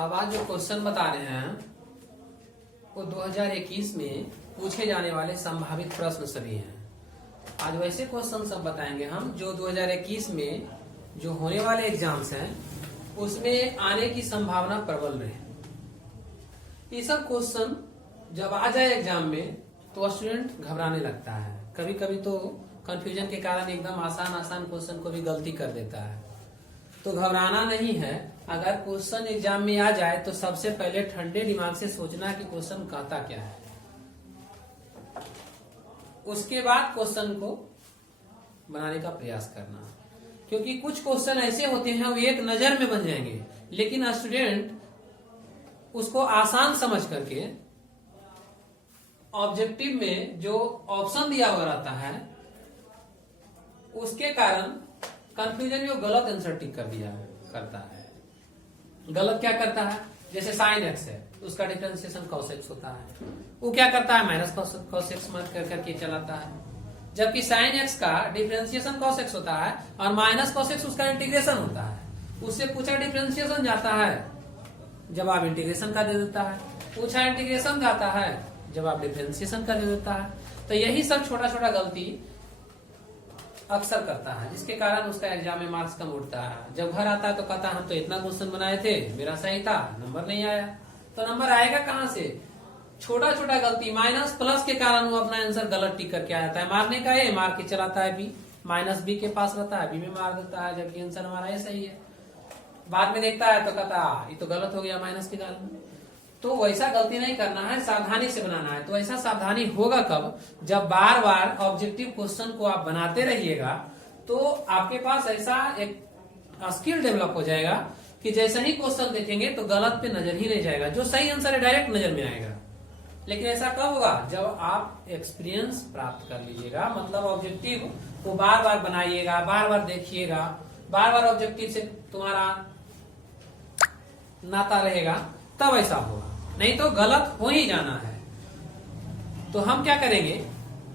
अब आज जो क्वेश्चन बता रहे हैं वो 2021 में पूछे जाने वाले संभावित प्रश्न सभी हैं। आज वैसे क्वेश्चन सब बताएंगे हम जो 2021 में जो होने वाले एग्जाम्स हैं उसमें आने की संभावना प्रबल रहे। ये सब क्वेश्चन जब आ जाए एग्जाम में तो स्टूडेंट घबराने लगता है, कभी कभी तो कंफ्यूजन के कारण एकदम आसान क्वेश्चन को भी गलती कर देता है। तो घबराना नहीं है। अगर क्वेश्चन एग्जाम में आ जाए तो सबसे पहले ठंडे दिमाग से सोचना कि क्वेश्चन कहता क्या है, उसके बाद क्वेश्चन को बनाने का प्रयास करना। क्योंकि कुछ क्वेश्चन ऐसे होते हैं वो एक नजर में बन जाएंगे, लेकिन स्टूडेंट उसको आसान समझ करके ऑब्जेक्टिव में जो ऑप्शन दिया हुआ रहता है उसके कारण कंफ्यूजन में वो गलत आंसर टिक कर दिया करता है। गलत क्या करता है, जैसे साइन एक्स है उसका डिफरेंशिएशन कॉस एक्स होता है, वो क्या करता है माइनस कॉस एक्स मत कर करके चलाता है। जबकि साइन एक्स का डिफरेंशिएशन कॉस एक्स होता है और माइनस कॉस एक्स उसका इंटीग्रेशन होता है। उससे पूछा डिफरेंशिएशन जाता है, जवाब इंटीग्रेशन का दे देता है। पूछा इंटीग्रेशन जाता है, जवाब डिफरेंशिएशन का दे देता है। तो यही सब छोटा छोटा गलती अक्सर करता है, जिसके कारण उसका एग्जाम में मार्क्स कम उठता है। जब घर आता है तो कहता है हम तो इतना क्वेश्चन बनाए थे, मेरा सही था, नंबर नहीं आया। तो नंबर आएगा कहाँ से? छोटा छोटा गलती माइनस प्लस के कारण वो अपना आंसर गलत टिक करके आ जाता है। मारने का ए मार के चलाता है बी, माइनस बी के पास रहता है, बी में मार देता है, जबकि आंसर हमारा ये सही है। बाद में देखता है तो कहता ये तो गलत हो गया माइनस के कारण। तो वैसा गलती नहीं करना है, सावधानी से बनाना है। तो ऐसा सावधानी होगा कब? जब बार बार ऑब्जेक्टिव क्वेश्चन को आप बनाते रहिएगा तो आपके पास ऐसा एक स्किल डेवलप हो जाएगा कि जैसे ही क्वेश्चन देखेंगे तो गलत पे नजर ही नहीं जाएगा, जो सही आंसर है डायरेक्ट नजर में आएगा। लेकिन ऐसा कब होगा? जब आप एक्सपीरियंस प्राप्त कर लीजिएगा, मतलब ऑब्जेक्टिव को बार बार बनाइएगा, बार बार देखिएगा, बार बार ऑब्जेक्टिव से तुम्हारा नाता रहेगा, तब ऐसा होगा। नहीं तो गलत हो ही जाना है। तो हम क्या करेंगे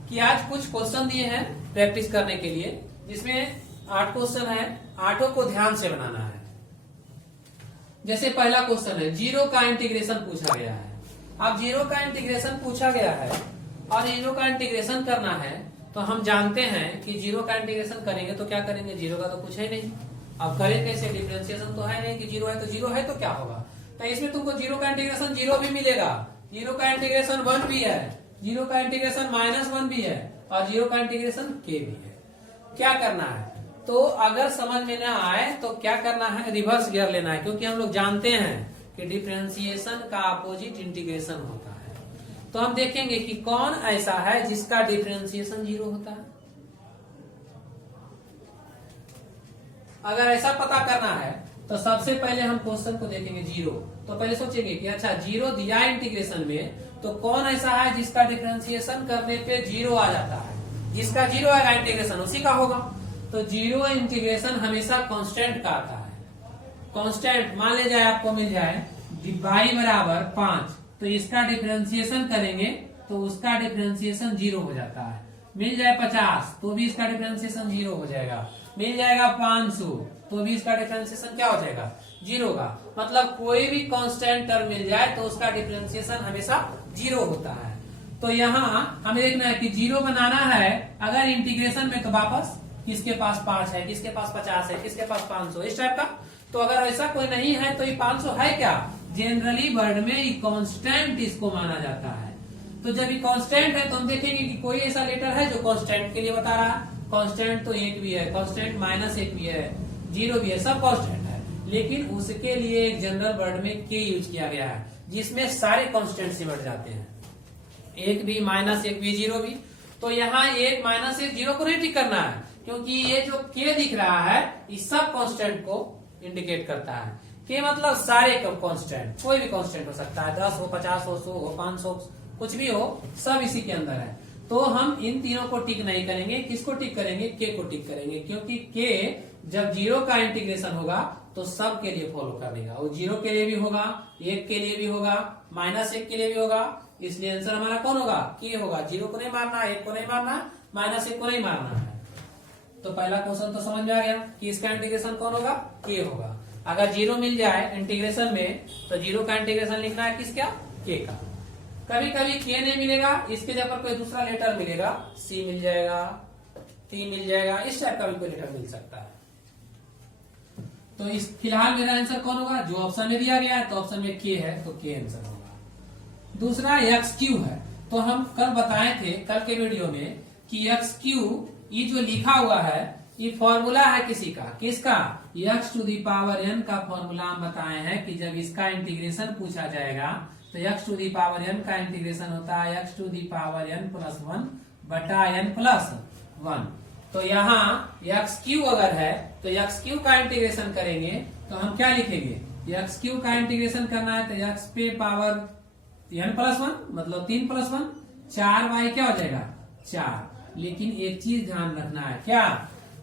कि आज कुछ क्वेश्चन दिए हैं प्रैक्टिस करने के लिए, जिसमें 8 क्वेश्चन है, 8 को ध्यान से बनाना है। जैसे पहला क्वेश्चन है, जीरो का इंटीग्रेशन पूछा गया है। अब जीरो का इंटीग्रेशन पूछा गया है और जीरो का इंटीग्रेशन करना है, तो हम जानते हैं कि जीरो का इंटीग्रेशन करेंगे तो क्या करेंगे, जीरो का तो कुछ है नहीं। अब करें कैसे? डिफरेंशिएशन तो है नहीं कि जीरो है तो जीरो है तो क्या होगा। तो इसमें तुमको जीरो का इंटीग्रेशन जीरो भी मिलेगा, जीरो का इंटीग्रेशन 1 भी है, जीरो का इंटीग्रेशन -1 भी है और जीरो का इंटीग्रेशन k भी है। क्या करना है? तो अगर समझ में ना आए तो क्या करना है, रिवर्स गियर लेना है। क्योंकि हम लोग जानते हैं कि डिफरेंशिएशन का अपोजिट इंटीग्रेशन होता है। तो हम देखेंगे कि कौन ऐसा है जिसका डिफरेंशिएशन जीरो होता है। अगर ऐसा पता करना है तो सबसे पहले हम क्वेश्चन को देखेंगे जीरो। तो पहले सोचेंगे कि अच्छा जीरो दिया इंटीग्रेशन में, तो कौन ऐसा है जिसका डिफरेंशिएशन करने पे जीरो आ जाता है। जिसका जीरो आएगा इंटीग्रेशन उसी का होगा। तो जीरो इंटीग्रेशन हमेशा कांस्टेंट का आता है। कांस्टेंट मान ले जाए आपको मिल जाए y बराबर 5, तो इसका डिफरेंशिएशन करेंगे तो उसका डिफरेंशिएशन जीरो हो जाता है। मिल जाए 50 तो भी इसका डिफरेंशिएशन जीरो हो जाएगा। मिल जाएगा 500 तो भी इसका डिफरेंशिएशन क्या हो जाएगा, जीरो का। मतलब कोई भी कांस्टेंट टर्म मिल जाए तो उसका डिफरेंशिएशन हमेशा जीरो होता है। तो यहाँ हमें देखना है कि जीरो बनाना है अगर इंटीग्रेशन में, तो वापस किसके पास 5 है, किसके पास 50 है, किसके पास 500, इस टाइप का। तो अगर ऐसा कोई नहीं है तो ये 500 है क्या? जनरली वर्ड में ये कांस्टेंट इसको माना जाता है। तो जब ये कांस्टेंट है तो हम देखेंगे कि कोई ऐसा लेटर है जो कांस्टेंट के लिए बता रहा है। कांस्टेंट तो 1 भी है, कांस्टेंट -1 भी है, जीरो भी है, सब कांस्टेंट है। लेकिन उसके लिए एक जनरल वर्ड में के यूज किया गया है जिसमें सारे कांस्टेंट सिमट जाते हैं, 1 भी, -1 भी, जीरो भी। तो यहाँ 1 -1 जीरो को नहीं टिक करना है, क्योंकि ये जो के दिख रहा है इस सब कांस्टेंट को इंडिकेट करता है। के मतलब सारे कांस्टेंट, कोई भी कांस्टेंट हो सकता है, 10 हो, 50 हो, 100 हो, 500, कुछ भी हो, सब इसी के अंदर है। तो हम इन तीनों को टिक नहीं करेंगे। किसको टिक करेंगे? के को टिक करेंगे, क्योंकि के जब जीरो का इंटीग्रेशन होगा तो सब के लिए फॉलो कर लेगा। वो जीरो के लिए भी होगा, 1 के लिए भी होगा, -1 के लिए भी होगा। इसलिए आंसर हमारा कौन होगा? के होगा। जीरो को नहीं मारना, 1 को नहीं मारना, -1 को नहीं मारना है। तो पहला क्वेश्चन तो समझ में आ गया कि इसका इंटीग्रेशन कौन होगा? के होगा। अगर जीरो मिल जाए इंटीग्रेशन में तो जीरो का इंटीग्रेशन लिखना है किसका, के का। कभी कभी के नहीं मिलेगा, इसके जगह पर कोई दूसरा लेटर मिलेगा, सी मिल जाएगा, टी मिल जाएगा, इस टाइप का भी कोई लेटर मिल सकता है। तो इस फिलहाल मेरा आंसर कौन होगा, जो ऑप्शन में दिया गया है तो ऑप्शन में के है तो के आंसर होगा। दूसरा एक्स क्यू है, तो हम कल बताए थे कल के वीडियो में कि एक्स क्यू ये जो लिखा हुआ है ये फॉर्मूला है किसी का, किसका, x to the power n का फॉर्मूला हम बताए हैं कि जब इसका इंटीग्रेशन पूछा जाएगा तो x to the power n का इंटीग्रेशन होता है x to the power n plus one बटा एन प्लस वन। तो यहाँ एक्स क्यू अगर है तो एक्स क्यू का इंटीग्रेशन करेंगे तो हम क्या लिखेंगे, एक्स क्यू का इंटीग्रेशन करना है तो एक्स पे पावर एन प्लस वन मतलब 3 + 1 4 वाई क्या हो जाएगा 4। लेकिन एक चीज ध्यान रखना है क्या,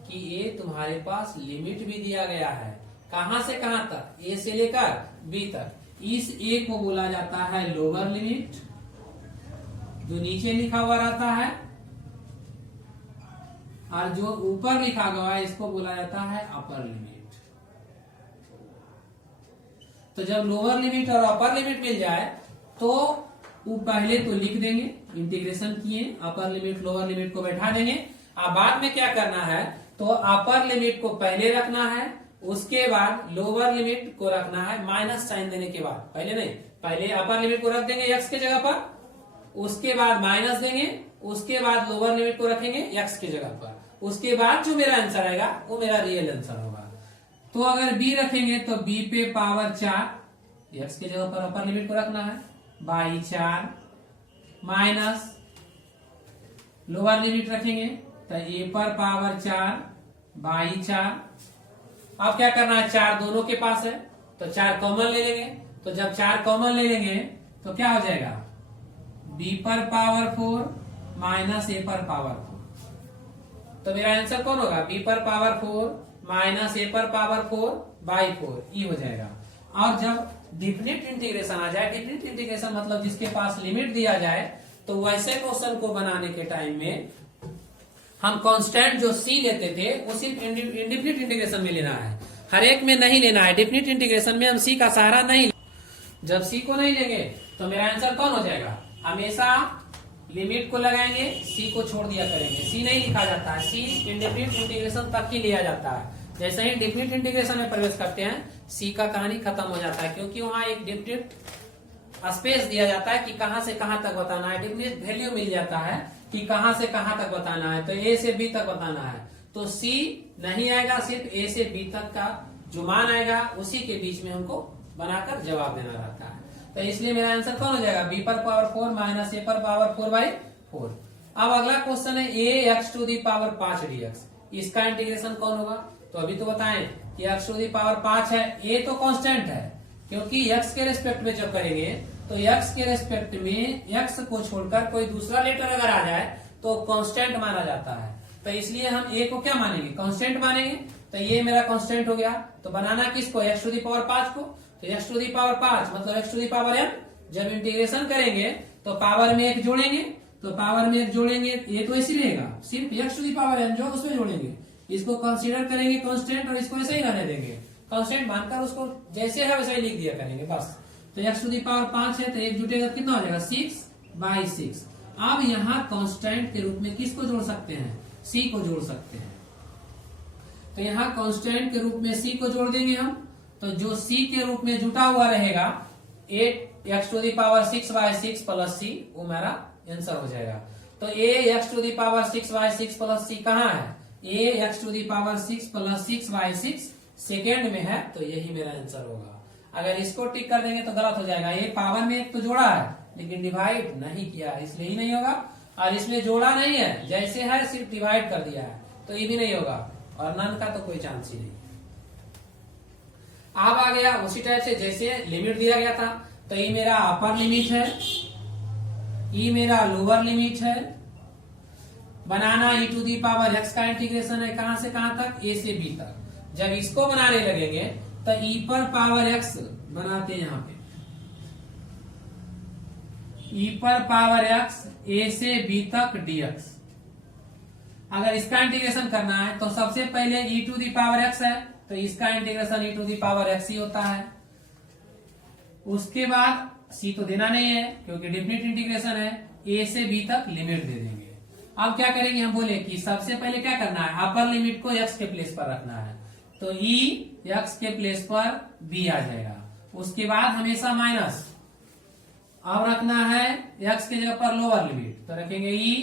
कि ये तुम्हारे पास लिमिट भी दिया गया है, कहां से कहां तक, ए से लेकर बी तक। इस ए को बोला जाता है लोअर लिमिट, जो नीचे लिखा हुआ रहता है, और जो ऊपर लिखा हुआ है इसको बोला जाता है अपर लिमिट। तो जब लोअर लिमिट और अपर लिमिट मिल जाए तो वो पहले तो लिख देंगे, इंटीग्रेशन किए, अपर लिमिट लोअर लिमिट को बैठा देंगे। अब बाद में क्या करना है, तो अपर लिमिट को पहले रखना है, उसके बाद लोअर लिमिट को रखना है माइनस साइन देने के बाद, पहले नहीं, पहले अपर लिमिट को रख देंगे एक्स के जगह पर, उसके बाद माइनस देंगे, उसके बाद लोअर लिमिट को रखेंगे एक्स की जगह पर, उसके बाद जो मेरा आंसर आएगा वो मेरा रियल आंसर होगा। तो अगर बी रखेंगे तो बी पे पावर 4 एक्स की जगह पर अपर लिमिट को रखना है बाई 4 माइनस लोअर लिमिट रखेंगे तो ए पर पावर 4 बाई 4। अब क्या करना है, 4 दोनों के पास है तो 4 कॉमन ले लेंगे, तो जब 4 कॉमन ले लेंगे तो क्या हो जाएगा, बी पर पावर 4 माइनस ए पर पावर 4। तो मेरा आंसर कौन होगा, बी पर पावर 4 माइनस ए पर पावर 4 बाई 4 ये हो जाएगा। और जब डिफिनिट इंटीग्रेशन आ जाए, डिफिनिट इंटीग्रेशन मतलब जिसके पास लिमिट दिया जाए, तो वैसे क्वेश्चन को बनाने के टाइम में हम कांस्टेंट जो सी लेते थे वो सिर्फ इंडिफिनिट इंटीग्रेशन में लेना है, हर एक में नहीं लेना है। डिफिनिट इंटीग्रेशन में हम सी का सहारा नहीं, जब सी को नहीं लेंगे तो मेरा आंसर कौन हो जाएगा, हमेशा लिमिट को लगाएंगे, सी को छोड़ दिया करेंगे, सी नहीं लिखा जाता है, सी इंडिफिनिट इंटीग्रेशन तक ही लिया जाता है। जैसे ही डिफिनिट इंटीग्रेशन में प्रवेश करते हैं सी का कहानी खत्म हो जाता है, क्योंकि वहां एक डिफिनिट स्पेस दिया जाता है कि कहां से कहां तक बताना है, डिफिनिट वैल्यू मिल जाता है कि कहां से कहां तक बताना है, तो ए से बी तक बताना है। तो सी नहीं आएगा, सिर्फ ए से बी तक का जो मान आएगा उसी के बीच में हमको बनाकर जवाब देना रहता है। तो इसलिए मेरा आंसर कौन हो जाएगा, बी पर पावर 4 माइनस ए पर पावर 4 बाई 4। अब अगला क्वेश्चन है A X to the power 5 DX, इसका इंटीग्रेशन कौन होगा। तो अभी तो बताएं कि एक्स टू दी पावर 5 है, ए तो कांस्टेंट है, क्योंकि एक्स के रेस्पेक्ट में जब करेंगे तो एक्स के रेस्पेक्ट में एक्स को छोड़कर कोई दूसरा लेटर अगर आ जाए तो कांस्टेंट माना जाता है। तो इसलिए हम ए को क्या मानेंगे, कांस्टेंट मानेंगे। तो ये मेरा कांस्टेंट हो गया। तो बनाना किसको, एक्स टू दी पावर 5 को। तो एक्स टू दी पावर 5 मतलब x to the power n. जब इंटीग्रेशन करेंगे तो पावर में 1 जोड़ेंगे, तो पावर में 1 जोड़ेंगे, ये तो ऐसे रहेगा, सिर्फ x to the power n जो उसमें जोड़ेंगे, इसको कंसीडर करेंगे कांस्टेंट और इसको ऐसे ही रहने देंगे, कांस्टेंट मानकर उसको जैसे है वैसे ही लिख दिया करेंगे बस। तो एक्स टू दी पावर 5 है तो 1 जुटेगा कितना हो जाएगा 6 बाई 6। अब यहाँ कांस्टेंट के रूप में किसको जोड़ सकते हैं, सी को जोड़ सकते हैं। तो यहाँ कांस्टेंट के रूप में सी को जोड़ देंगे हम। तो जो सी के रूप में जुटा हुआ रहेगा 8 X to the power 6 by 6 plus C, वो मेरा आंसर हो जाएगा। तो A X to the power 6 by 6 plus C कहाँ है, A X to the power 6 plus 6 by 6 second में है, तो यही मेरा आंसर होगा। अगर इसको टिक कर देंगे तो गलत हो जाएगा, ये पावर में 1 तो जोड़ा है लेकिन डिवाइड नहीं किया है, इसलिए ही नहीं होगा। और इसमें जोड़ा नहीं है, जैसे है सिर्फ डिवाइड कर दिया है, तो ये भी नहीं होगा। और नन का तो कोई चांस ही नहीं। अब आ गया उसी टाइप से जैसे लिमिट दिया गया था, तो ये मेरा अपर लिमिट है, ये मेरा लोअर लिमिट है। बनाना ई टू दी पावर एक्स का इंटीग्रेशन है, कहां से कहां तक, ए से बी तक। जब इसको बनाने लगेंगे तो ई पर पावर एक्स बनाते हैं, यहाँ पे ई पर पावर एक्स ए से बी तक डीएक्स। अगर इसका इंटीग्रेशन करना है तो सबसे पहले E to the power X है, तो तो इसका integration e to the power X ही होता है। उसके बाद सी तो देना नहीं है क्योंकि डेफिनेट इंटीग्रेशन है, ए से बी तक लिमिट दे देंगे। अब क्या करेंगे, हम बोले कि सबसे पहले क्या करना है, अपर लिमिट को एक्स के प्लेस पर रखना है, तो ई एक्स के प्लेस पर बी आ जाएगा। उसके बाद हमेशा माइनस, अब रखना है एक्स की जगह पर लोअर लिमिट, तो रखेंगे ई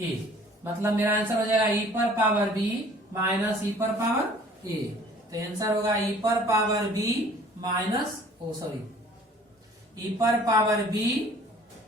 ए, मतलब मेरा आंसर हो जाएगा ई पर पावर बी माइनस ई पर पावर ए। तो आंसर होगा ई पर पावर बी माइनस ई पर पावर बी।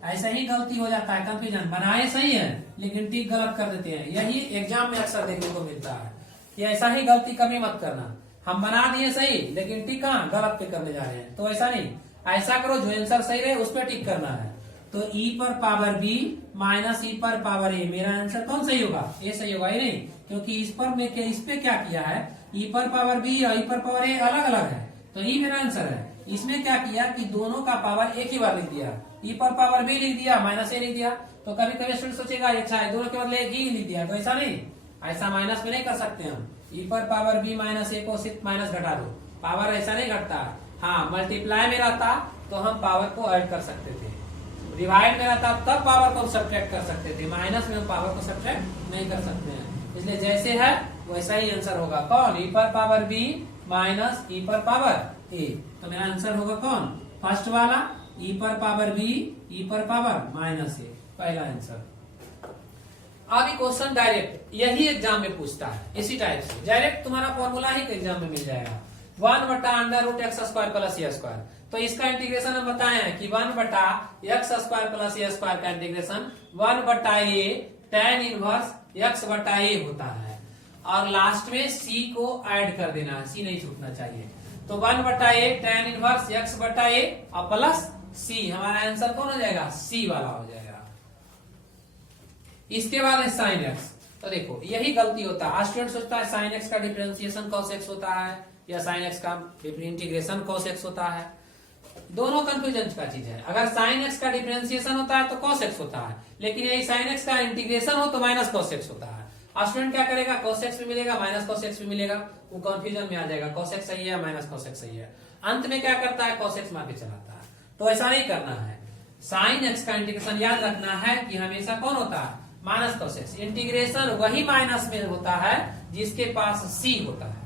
ऐसा ही गलती हो जाता है, कंफ्यूजन, बनाए सही है लेकिन टिक गलत कर देते हैं। यही एग्जाम में अक्सर देखने को मिलता है कि ऐसा ही गलती कभी मत करना, हम बना दिए सही लेकिन टिक कहाँ गलत पे करने जा रहे हैं। तो ऐसा नहीं, ऐसा करो जो आंसर सही रहे उस पर टिक करना है। तो ई पर पावर बी माइनस ई पर पावर ए, मेरा आंसर कौन सही होगा, ए सही होगा। ये नहीं, क्योंकि इस पे क्या किया है, ई पर पावर बी और ई पर पावर ए अलग अलग है, तो ई मेरा आंसर है। इसमें क्या किया कि दोनों का पावर एक ही बार लिख दिया, ई पर पावर बी लिख दिया माइनस ए लिख दिया। तो कभी कभी स्टूडेंट सोचेगा अच्छा है दोनों के बदले एक ही लिख दिया, तो ऐसा नहीं, ऐसा माइनस में नहीं कर सकते हम। ई पर पावर बी माइनस ए को सिर्फ माइनस घटा दो, पावर ऐसा नहीं घटता। हाँ, मल्टीप्लाई में रहता तो हम पावर को ऐड कर सकते थे, डिवाइड में रहता तब पावर को सब्ट्रैक्ट कर सकते थे, माइनस में हम पावर को सब्ट्रैक्ट नहीं कर सकते हैं। इसलिए जैसे है वैसा ही आंसर होगा। कौन, ई पर पावर बी माइनस ई पर पावर ए। तो मेरा आंसर होगा कौन, फर्स्ट वाला, ई पर पावर बी ई पर पावर माइनस ए, पहला आंसर। अब ये क्वेश्चन डायरेक्ट यही एग्जाम में पूछता है, इसी टाइप से डायरेक्ट तुम्हारा फॉर्मूला ही एग्जाम में मिल जाएगा, 1/√x² प्लस ए स्क्वायर। तो इसका इंटीग्रेशन हम बताए हैं कि 1/x² प्लस ए स्क्वायर का integration 1/a tan inverse x/a होता है, और लास्ट में c को ऐड कर देना है, c नहीं छूटना चाहिए। तो 1/a tan इनवर्स x/a और प्लस c, हमारा आंसर कौन हो जाएगा, c वाला हो जाएगा। इसके बाद है साइन एक्स। तो देखो यही गलती होता है, स्टूडेंट सोचता है साइन एक्स का डिफरेंशिएशन cos x होता है या साइन एक्स का इंटीग्रेशन cos x होता है, दोनों कंफ्यूजन का चीज है। अगर साइन एक्स का डिफरेंशिएशन होता है तो cos x होता है, लेकिन यही साइन एक्स का इंटीग्रेशन हो तो माइनस cos x होता है। स्टूडेंट क्या करेगा, cos x भी मिलेगा माइनस cos x भी मिलेगा, वो कंफ्यूजन में आ जाएगा, cos x सही है माइनस cos x सही है, अंत में क्या करता है cos x मार के चलाता है। तो ऐसा नहीं करना है, साइन एक्स का इंटीग्रेशन याद रखना है कि हमेशा कौन होता है, माइनस cos x। इंटीग्रेशन वही माइनस में होता है जिसके पास c होता है,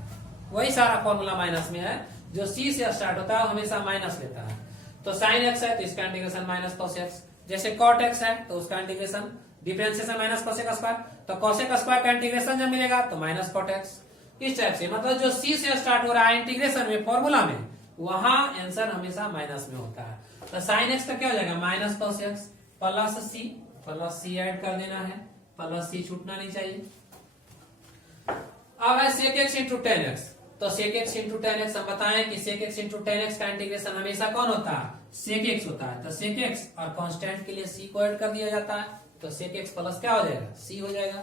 वही सारा फॉर्मूला माइनस में है, जो c से स्टार्ट होता है हमेशा माइनस लेता है। तो साइन एक्स है तो इसका इंटीग्रेशन माइनस cos x, जैसे cot x है तो उसका integration differentiation minus cos x square, तो cos x स्क्वायर का इंटीग्रेशन जब मिलेगा तो माइनस cot x। इस टाइप से मतलब जो c से स्टार्ट हो रहा है इंटीग्रेशन में फॉर्मूला में, वहां आंसर हमेशा माइनस में होता है। तो साइन एक्स का क्या हो जाएगा, minus cos x plus c add कर देना है, प्लस c छूटना नहीं चाहिए। अब है sec x into ten x. तो sec x into ten x हम बताएं कि sec x into ten x का इंटीग्रेशन हमेशा कौन होता है, sec x होता है। तो sec x और कांस्टेंट के लिए c को ऐड कर दिया जाता है, तो sec x प्लस क्या हो जाएगा, c हो जाएगा।